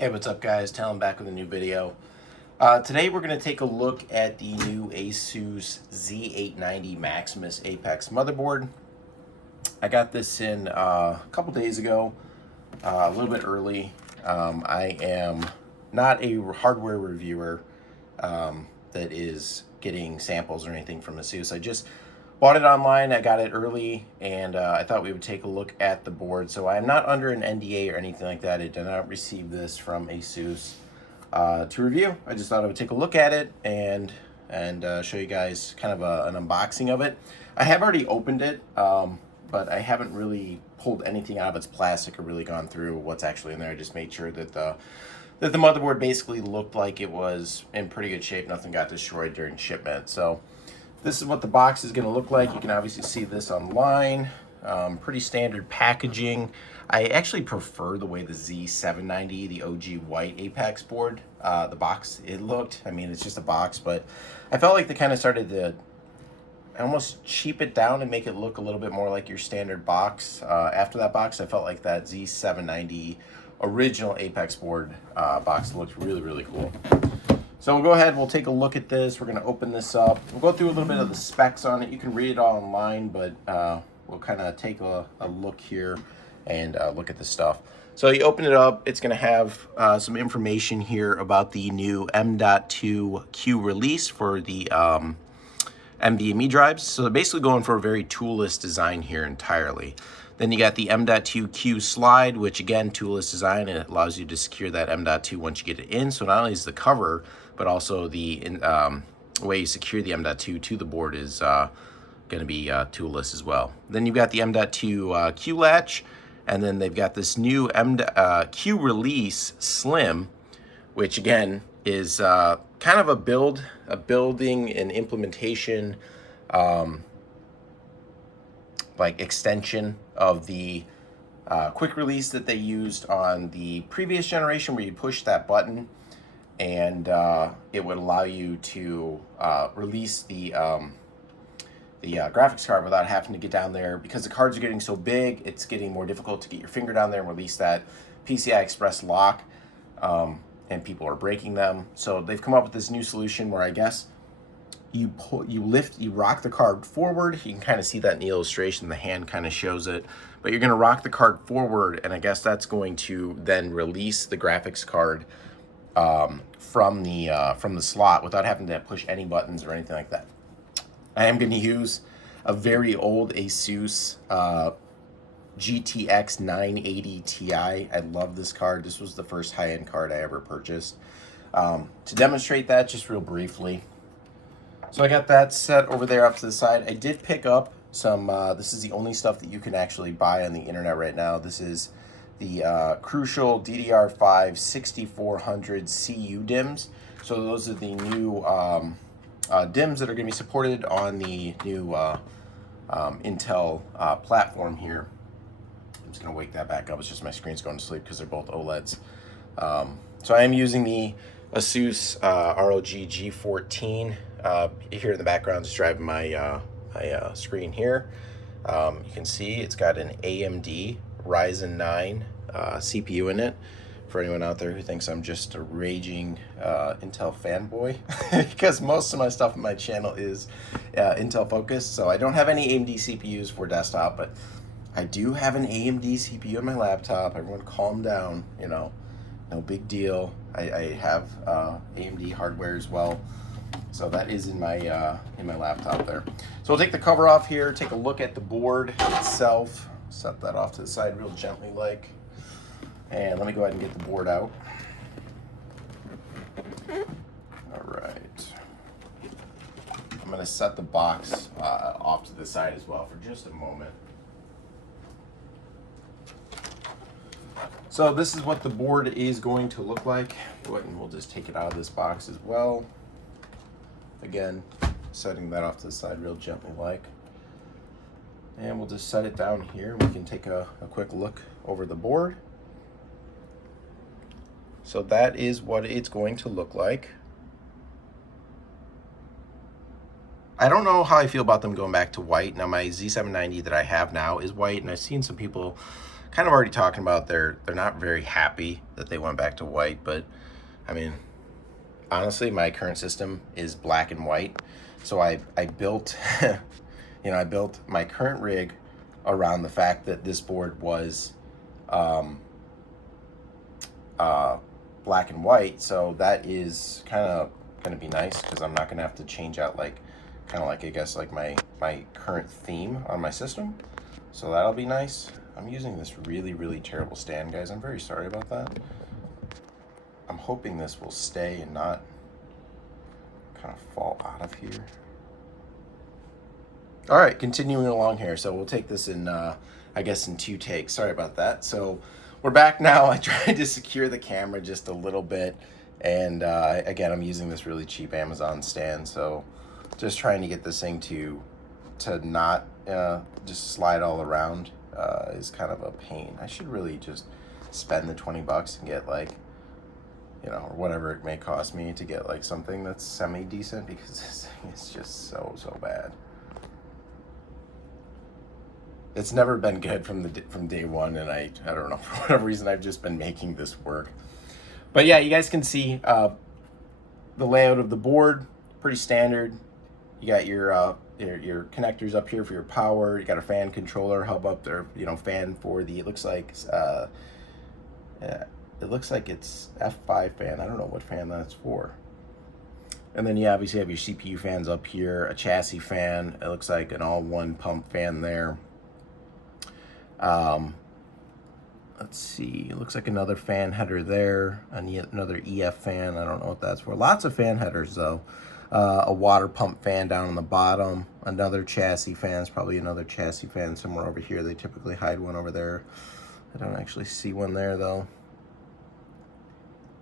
Hey, what's up guys? Talon back with a new video. Today we're going to take a look at the new Asus Z890 Maximus Apex motherboard. I got this in a couple days ago, a little bit early. I am not a hardware reviewer that is getting samples or anything from Asus. I just bought it online. I got it early, and I thought we would take a look at the board. So I'm not under an NDA or anything like that. I did not receive this from Asus to review. I just thought I would take a look at it and show you guys kind of an unboxing of it. I have already opened it, but I haven't really pulled anything out of its plastic or really gone through what's actually in there. I just made sure that the motherboard basically looked like it was in pretty good shape. Nothing got destroyed during shipment. So this is what the box is going to look like. You can obviously see this online. Pretty standard packaging. I actually prefer the way the Z790, the OG white Apex board, the box it looked. I mean, it's just a box, but I felt like they kind of started to almost cheap it down and make it look a little bit more like your standard box. After that box, I felt like that Z790 original Apex board box looked really, really cool. So we'll go ahead, we'll take a look at this. We're going to open this up. We'll go through a little bit of the specs on it. You can read it all online, but we'll kind of take a look here and look at the stuff. So you open it up, it's going to have some information here about the new M.2 Q release for the NVMe drives. So they're basically going for a very toolless design here entirely. Then you got the M.2 Q slide, which again, toolless design, and it allows you to secure that M.2 once you get it in. So not only is the cover, but also the way you secure the M.2 to the board is going to be toolless as well. Then you've got the M.2 Q latch, and then they've got this new Q release Slim, which again is kind of a building and implementation like extension of the quick release that they used on the previous generation, where you push that button and it would allow you to release the graphics card without having to get down there. Because the cards are getting so big, it's getting more difficult to get your finger down there and release that PCI Express lock, and people are breaking them. So they've come up with this new solution where I guess you rock the card forward. You can kind of see that in the illustration. The hand kind of shows it, but you're going to rock the card forward, and I guess that's going to then release the graphics card from the slot without having to push any buttons or anything like that. I am going to use a very old Asus GTX 980 Ti. I love this card. This was the first high-end card I ever purchased. To demonstrate that, just real briefly. So I got that set over there up to the side. I did pick up some, this is the only stuff that you can actually buy on the internet right now. This is the Crucial DDR5 6400 CU DIMMs. So those are the new DIMMs that are going to be supported on the new Intel platform here. I'm just going to wake that back up. It's just my screen's going to sleep because they're both OLEDs. So I am using the Asus ROG G14. Here in the background, just driving my screen here. You can see it's got an AMD Ryzen 9 CPU in it. For anyone out there who thinks I'm just a raging Intel fanboy, because most of my stuff on my channel is Intel focused. So I don't have any AMD CPUs for desktop, but I do have an AMD CPU on my laptop. Everyone calm down, you know, no big deal. I have AMD hardware as well. So that is in my laptop there. So we'll take the cover off here, take a look at the board itself, set that off to the side real gently like, and let me go ahead and get the board out. All right. I'm gonna set the box off to the side as well for just a moment. So this is what the board is going to look like. Go ahead and we'll just take it out of this box as well. Again, setting that off to the side real gently like. And we'll just set it down here. We can take a quick look over the board. So that is what it's going to look like. I don't know how I feel about them going back to white. Now my Z790 that I have now is white, and I've seen some people kind of already talking about they're not very happy that they went back to white, but I mean, honestly, my current system is black and white. So I built, you know, I built my current rig around the fact that this board was black and white. So that is kind of going to be nice because I'm not going to have to change out like, kind of like, I guess, like my current theme on my system. So that'll be nice. I'm using this really terrible stand, guys. I'm very sorry about that. I'm hoping this will stay and not kind of fall out of here. All right, continuing along here. So we'll take this in, I guess, in 2 takes. Sorry about that. So we're back now. I tried to secure the camera just a little bit. And again, I'm using this really cheap Amazon stand. So just trying to get this thing to not just slide all around is kind of a pain. I should really just spend the 20 bucks and get like, you know, or whatever it may cost me to get like something that's semi-decent, because this thing is just so bad. It's never been good from day one, and I don't know, for whatever reason I've just been making this work. But yeah, you guys can see the layout of the board, pretty standard. You got your connectors up here for your power. You got a fan controller hub up there, you know, fan for the, it looks like it's F5 fan. I don't know what fan that's for. And then you obviously have your CPU fans up here, a chassis fan. It looks like an all-one pump fan there. Let's see, it looks like another fan header there, another EF fan. I don't know what that's for. Lots of fan headers though. A water pump fan down on the bottom, another chassis fan. It's probably another chassis fan somewhere over here. They typically hide one over there. I don't actually see one there though.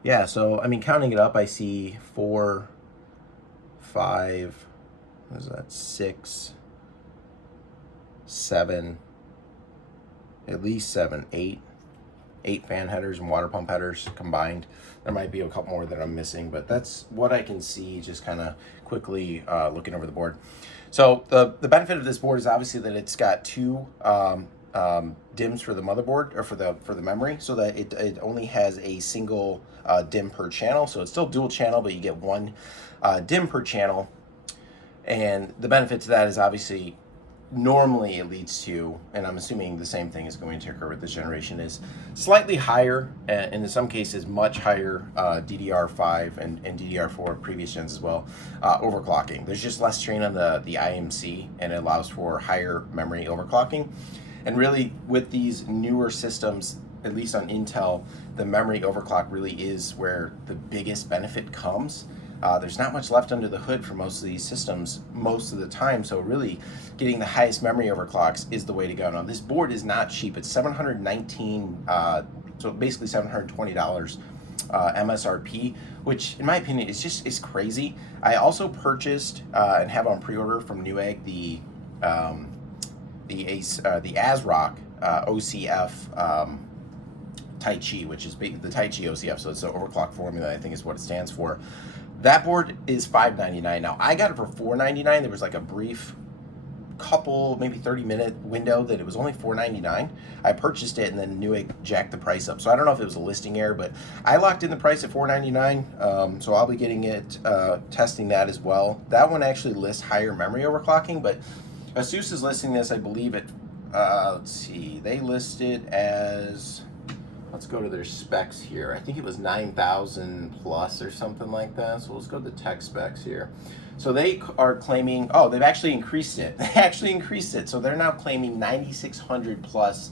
Yeah, so I mean, counting it up, I see 4, 5, what is that, 6, 7, at least 7, 8 fan headers and water pump headers combined. There might be a couple more that I'm missing, but that's what I can see just kind of quickly looking over the board. So the benefit of this board is obviously that it's got 2 DIMMs for the motherboard, or for the memory, so that it only has a single DIMM per channel. So it's still dual channel, but you get 1 DIMM per channel. And the benefit to that is obviously, normally it leads to, and I'm assuming the same thing is going to occur with this generation, is slightly higher, and in some cases much higher DDR5 and DDR4 previous gens as well, overclocking. There's just less strain on the IMC, and it allows for higher memory overclocking. And really, with these newer systems, at least on Intel, the memory overclock really is where the biggest benefit comes. There's not much left under the hood for most of these systems most of the time, so really getting the highest memory overclocks is the way to go. Now, this board is not cheap. It's $719, so basically $720 MSRP, which in my opinion is crazy. I also purchased and have on pre-order from Newegg the ASRock OCF Tai Chi, which is the Tai Chi OCF, so it's the overclock formula, I think is what it stands for. That board is $599. Now, I got it for $499. There was like a brief couple, maybe 30-minute window that it was only $499. I purchased it, and then Newegg jacked the price up. So I don't know if it was a listing error, but I locked in the price at $499. So I'll be getting it, testing that as well. That one actually lists higher memory overclocking, but Asus is listing this, I believe, at, let's see, they list it as, let's go to their specs here. I think it was 9,000 plus or something like that. So let's go to the tech specs here. So they are claiming, oh, they've actually increased it. They actually increased it. So they're now claiming 9,600 plus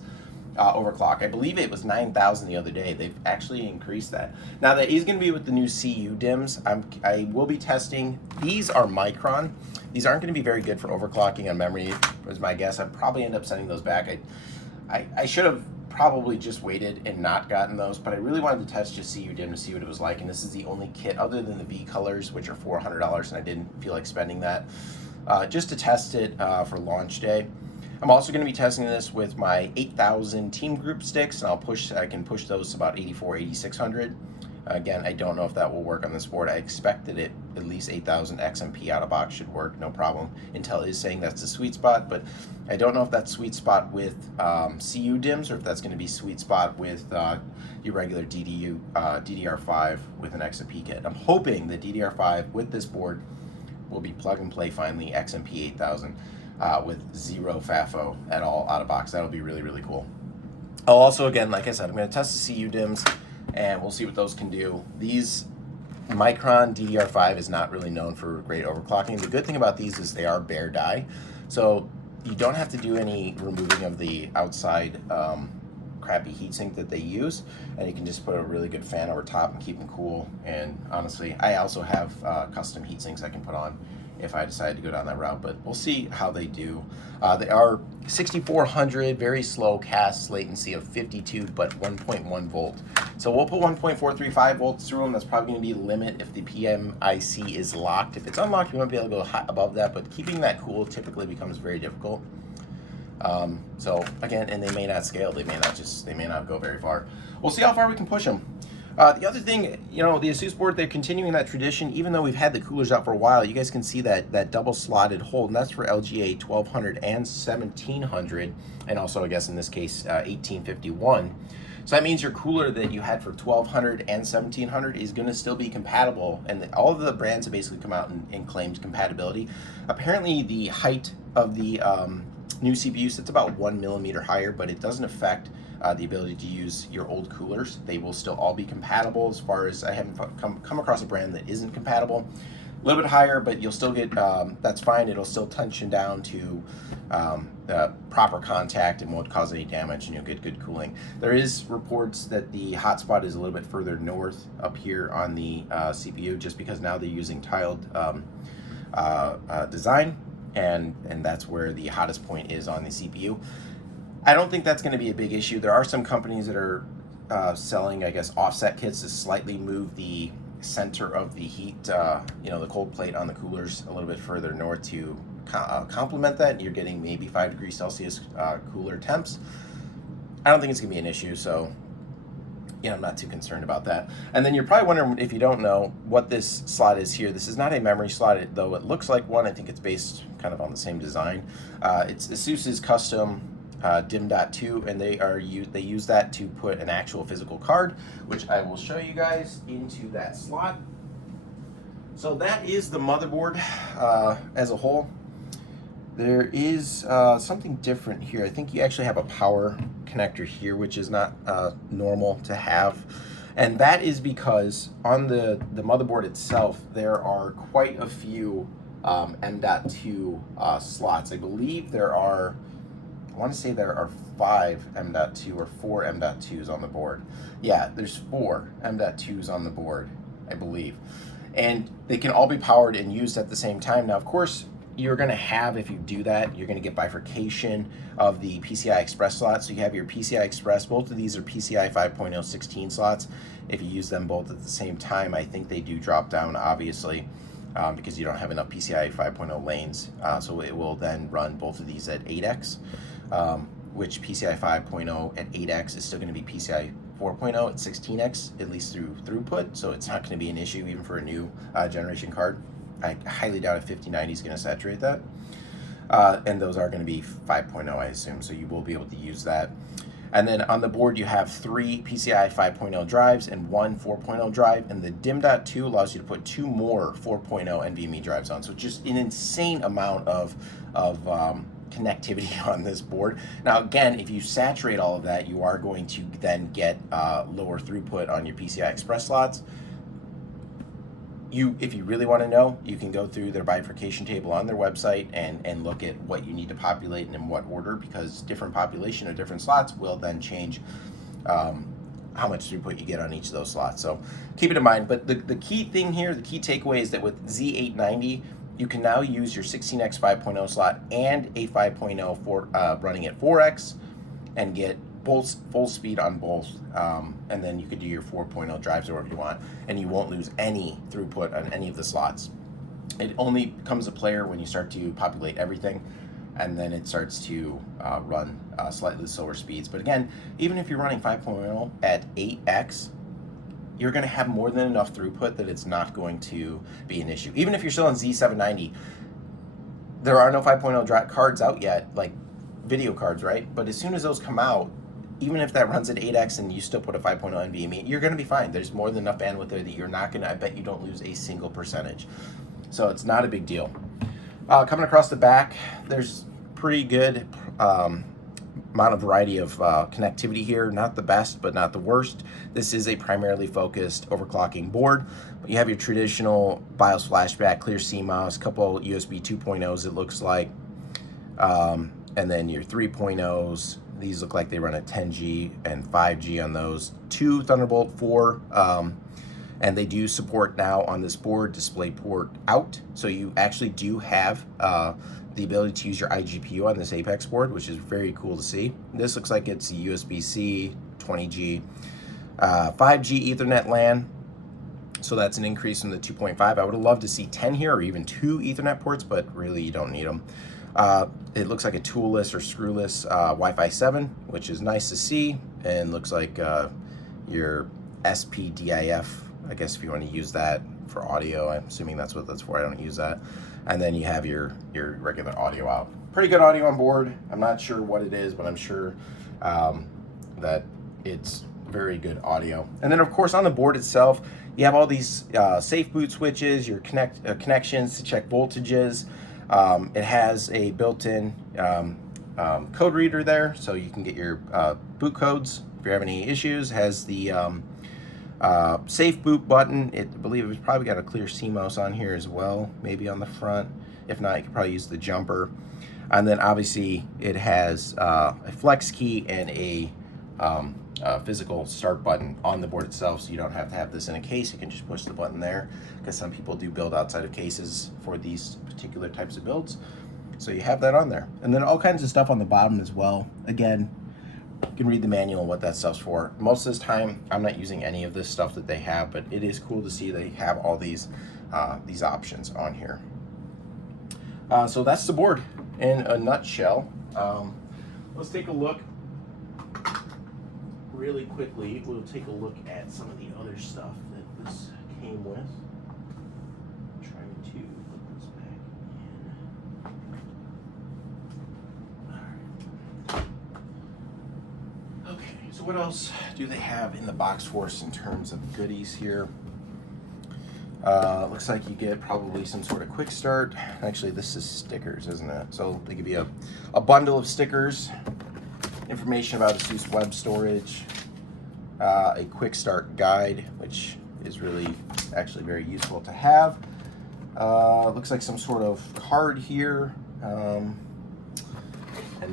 overclock. I believe it was 9,000 the other day. They've actually increased that. Now that is going to be with the new CU DIMMs. I will be testing. These are Micron. These aren't going to be very good for overclocking on memory, is my guess. I'd probably end up sending those back. I should have probably just waited and not gotten those, but I really wanted to test just CU DIMM to see what it was like, and this is the only kit other than the V colors, which are $400, and I didn't feel like spending that, just to test it for launch day. I'm also going to be testing this with my 8000 team group sticks, and I can push those to about 84, 8600. Again, I don't know if that will work on this board. I expected it at least 8000 XMP out of box should work, no problem. Intel is saying that's the sweet spot, but I don't know if that's sweet spot with CU DIMMs or if that's going to be sweet spot with your regular DDR5 with an XMP kit. I'm hoping the DDR5 with this board will be plug and play finally XMP 8000 with zero FAFO at all out of box. That'll be really, really cool. I'll also, again, like I said, I'm going to test the CU DIMMs and we'll see what those can do. These Micron DDR5 is not really known for great overclocking. The good thing about these is they are bare die, so you don't have to do any removing of the outside crappy heatsink that they use, and you can just put a really good fan over top and keep them cool. And honestly, I also have custom heatsinks I can put on if I decide to go down that route, but we'll see how they do. They are 6400, very slow cast latency of 52, but 1.1 volt. So we'll put 1.435 volts through them. That's probably going to be the limit if the PMIC is locked. If it's unlocked, we won't be able to go high above that, but keeping that cool typically becomes very difficult. So again, and they may not scale. They may not go very far. We'll see how far we can push them. The other thing, you know, the Asus board, they're continuing that tradition. Even though we've had the coolers out for a while, you guys can see that double slotted hole, and that's for LGA 1200 and 1700, and also I guess in this case 1851. So that means your cooler that you had for 1200 and 1700 is going to still be compatible, and all of the brands have basically come out and claimed compatibility. Apparently the height of the new CPU sits about 1 millimeter higher, but it doesn't affect the ability to use your old coolers. They will still all be compatible. As far as I haven't come across a brand that isn't compatible. A little bit higher, but you'll still get, that's fine. It'll still tension down to proper contact and won't cause any damage, and you'll get good cooling. There is reports that the hotspot is a little bit further north up here on the CPU, just because now they're using tiled design, and that's where the hottest point is on the CPU. I don't think that's going to be a big issue. There are some companies that are selling, I guess, offset kits to slightly move the center of the heat, you know, the cold plate on the coolers a little bit further north to complement that. You're getting maybe 5 degrees Celsius cooler temps. I don't think it's going to be an issue, so yeah, I'm not too concerned about that. And then you're probably wondering, if you don't know, what this slot is here. This is not a memory slot, though it looks like one. I think it's based kind of on the same design. It's Asus's custom DIMM.2, and they use that to put an actual physical card, which I will show you guys into that slot. So that is the motherboard as a whole. There is something different here. I think you actually have a power connector here, which is not normal to have, and that is because on the motherboard itself there are quite a few M.2 slots. I believe there are, I want to say there are 5 M.2 or 4 M.2s on the board. Yeah, there's 4 M.2s on the board, I believe. And they can all be powered and used at the same time. Now, of course, you're going to have, if you do that, you're going to get bifurcation of the PCI Express slots. So you have your PCI Express. Both of these are PCI 5.0 16 slots. If you use them both at the same time, I think they do drop down, obviously, because you don't have enough PCI 5.0 lanes. So it will then run both of these at 8x. Which PCI 5.0 at 8x is still going to be PCI 4.0 at 16x, at least through throughput, so it's not going to be an issue even for a new generation card. I highly doubt if 5090 is going to saturate that. And those are going to be 5.0, I assume, so you will be able to use that. And then on the board, you have 3 PCI 5.0 drives and 1 4.0 drive, and the DIMM.2 allows you to put 2 more 4.0 NVMe drives on, so just an insane amount of connectivity on this board. Now again, if you saturate all of that, you are going to then get lower throughput on your PCI Express slots. If you really want to know, you can go through their bifurcation table on their website and look at what you need to populate and in what order, because different population of different slots will then change how much throughput you get on each of those slots. So keep it in mind. But the key thing here, the key takeaway is that with Z890, you can now use your 16x 5.0 slot and a 5.0 for running at 4x and get both full speed on both, and then you could do your 4.0 drives or whatever you want, and you won't lose any throughput on any of the slots. It only becomes a player when you start to populate everything, and then it starts to run slightly slower speeds. But again, even if you're running 5.0 at 8x, you're going to have more than enough throughput that it's not going to be an issue. Even if you're still on Z790, there are no 5.0 cards out yet, like video cards, right? But as soon as those come out, even if that runs at 8x and you still put a 5.0 NVMe, you're going to be fine. There's more than enough bandwidth there that you're not going to, I bet you don't lose a single percentage. So it's not a big deal. Coming across the back, there's pretty good amount of variety of connectivity here. Not the best, but not the worst. This is a primarily focused overclocking board. But you have your traditional BIOS flashback, clear CMOS, couple USB 2.0s it looks like, and then your 3.0s. These look like they run at 10G and 5G on those. 2 Thunderbolt 4, and they do support now on this board DisplayPort out. So you actually do have the ability to use your iGPU on this Apex board, which is very cool to see. This looks like it's a USB-C, 20G, 5G Ethernet LAN. So that's an increase from the 2.5. I would have loved to see 10 here or even 2 Ethernet ports, but really you don't need them. It looks like a toolless or screwless Wi-Fi 7, which is nice to see, and looks like your SPDIF, I guess if you want to use that for audio. I'm assuming that's what that's for. I don't use that. And then you have your regular audio out. Pretty good audio on board. I'm not sure what it is, but I'm sure that it's very good audio. And then of course on the board itself, you have all these safe boot switches, your connections to check voltages. It has a built-in code reader there, so you can get your boot codes if you have any issues. It has the safe boot button. I believe it's probably got a clear CMOS on here as well, maybe on the front. If not, you can probably use the jumper. And then obviously it has a flex key and a physical start button on the board itself, so you don't have to have this in a case. You can just push the button there, because some people do build outside of cases for these particular types of builds. So you have that on there. And then all kinds of stuff on the bottom as well. Again, you can read the manual and what that stuff's for. Most of this time, I'm not using any of this stuff that they have, but it is cool to see they have all these options on here. So that's the board in a nutshell. Let's take a look really quickly. We'll take a look at some of the other stuff that this came with. I'm trying to put this back in. All right. Okay, so what else do they have in the box for us in terms of goodies here? Looks like you get probably some sort of quick start. Actually, this is stickers, isn't it? So they give you a bundle of stickers, information about Asus web storage, a quick start guide, which is really actually very useful to have. Looks like some sort of card here. And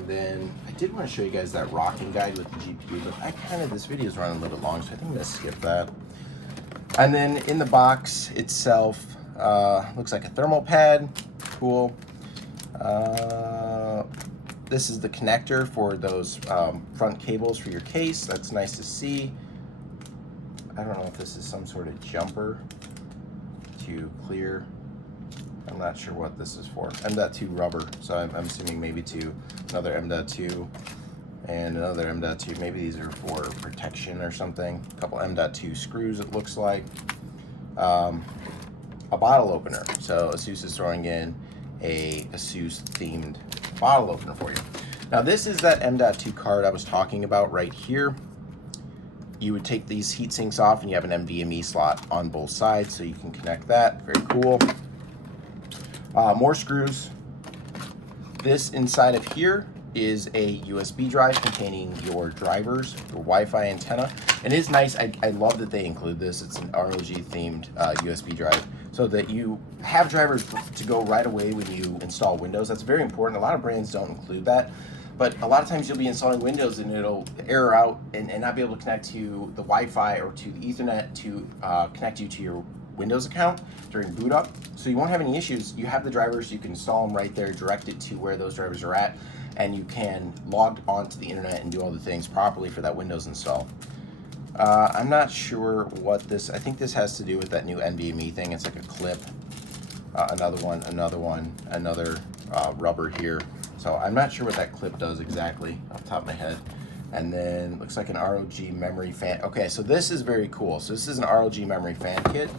then I did want to show you guys that rocking guide with the GPU, but this video is running a little bit long, so I think I'm going to skip that. And then in the box itself, looks like a thermal pad. Cool. This is the connector for those front cables for your case. That's nice to see. I don't know if this is some sort of jumper to clear. I'm not sure what this is for. M.2 rubber, so I'm assuming maybe to another M.2 and another M.2. Maybe these are for protection or something. A couple M.2 screws, it looks like. A bottle opener. So Asus is throwing in a Asus themed bottle opener for you. Now this is that M.2 card I was talking about right here. You would take these heat sinks off and you have an NVMe slot on both sides, so you can connect that. Very cool. More screws. This inside of here is a USB drive containing your drivers, your Wi-Fi antenna. And it is nice, I love that they include this. It's an ROG themed USB drive, so that you have drivers to go right away when you install Windows. That's very important. A lot of brands don't include that, but a lot of times you'll be installing Windows and it'll error out and not be able to connect to the Wi-Fi or to the Ethernet to connect you to your Windows account during boot up. So you won't have any issues. You have the drivers, you can install them right there, direct it to where those drivers are at, and you can log onto the internet and do all the things properly for that Windows install. I'm not sure what this, I think this has to do with that new NVMe thing. It's like a clip, another rubber here. So I'm not sure what that clip does exactly off the top of my head. And then looks like an ROG memory fan. Okay, so this is very cool. So this is an ROG memory fan kit,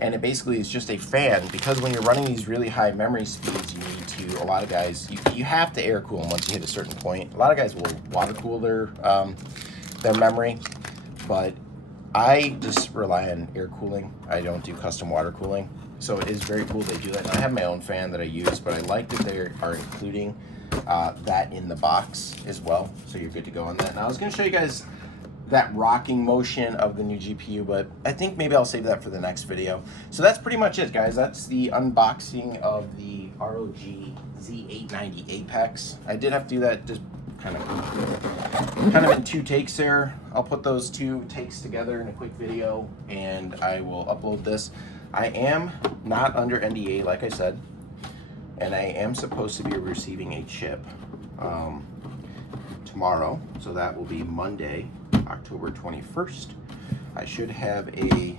and it basically is just a fan, because when you're running these really high memory speeds, you need to, a lot of guys, you have to air cool them once you hit a certain point. A lot of guys will water cool their memory, but I just rely on air cooling. I don't do custom water cooling. So it is very cool they do that. And I have my own fan that I use, but I like that they are including that in the box as well. So you're good to go on that. Now I was gonna show you guys that rocking motion of the new GPU, but I think maybe I'll save that for the next video. So that's pretty much it, guys. That's the unboxing of the ROG Z890 Apex. I did have to do that just kind of in 2 takes there. I'll put those 2 takes together in a quick video, and I will upload this. I am not under NDA, like I said, and I am supposed to be receiving a chip tomorrow, so that will be Monday, October 21st. I should have a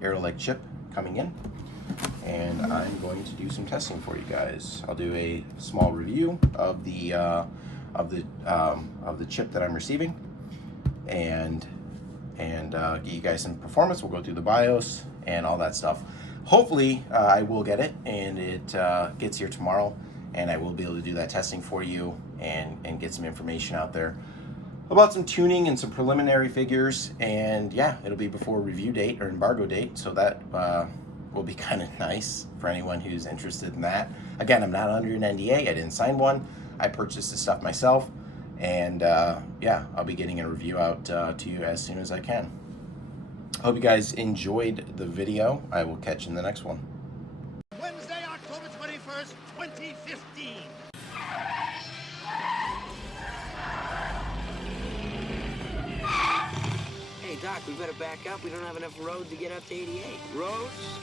Aeroleg chip coming in, and I'm going to do some testing for you guys. I'll do a small review of the chip that I'm receiving, and get you guys some performance. We'll go through the BIOS and all that stuff. Hopefully I will get it, and it gets here tomorrow, and I will be able to do that testing for you and get some information out there about some tuning and some preliminary figures. And yeah, it'll be before review date or embargo date, so that will be kind of nice for anyone who's interested in that. Again, I'm not under an NDA. I didn't sign one. I purchased this stuff myself, and yeah, I'll be getting a review out to you as soon as I can. Hope you guys enjoyed the video. I will catch you in the next one. Wednesday, October 21st, 2015. Hey, Doc, we better back up. We don't have enough road to get up to 88. Roads?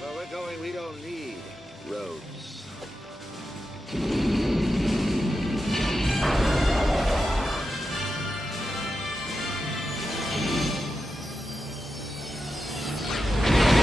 Where we're going, we don't need roads.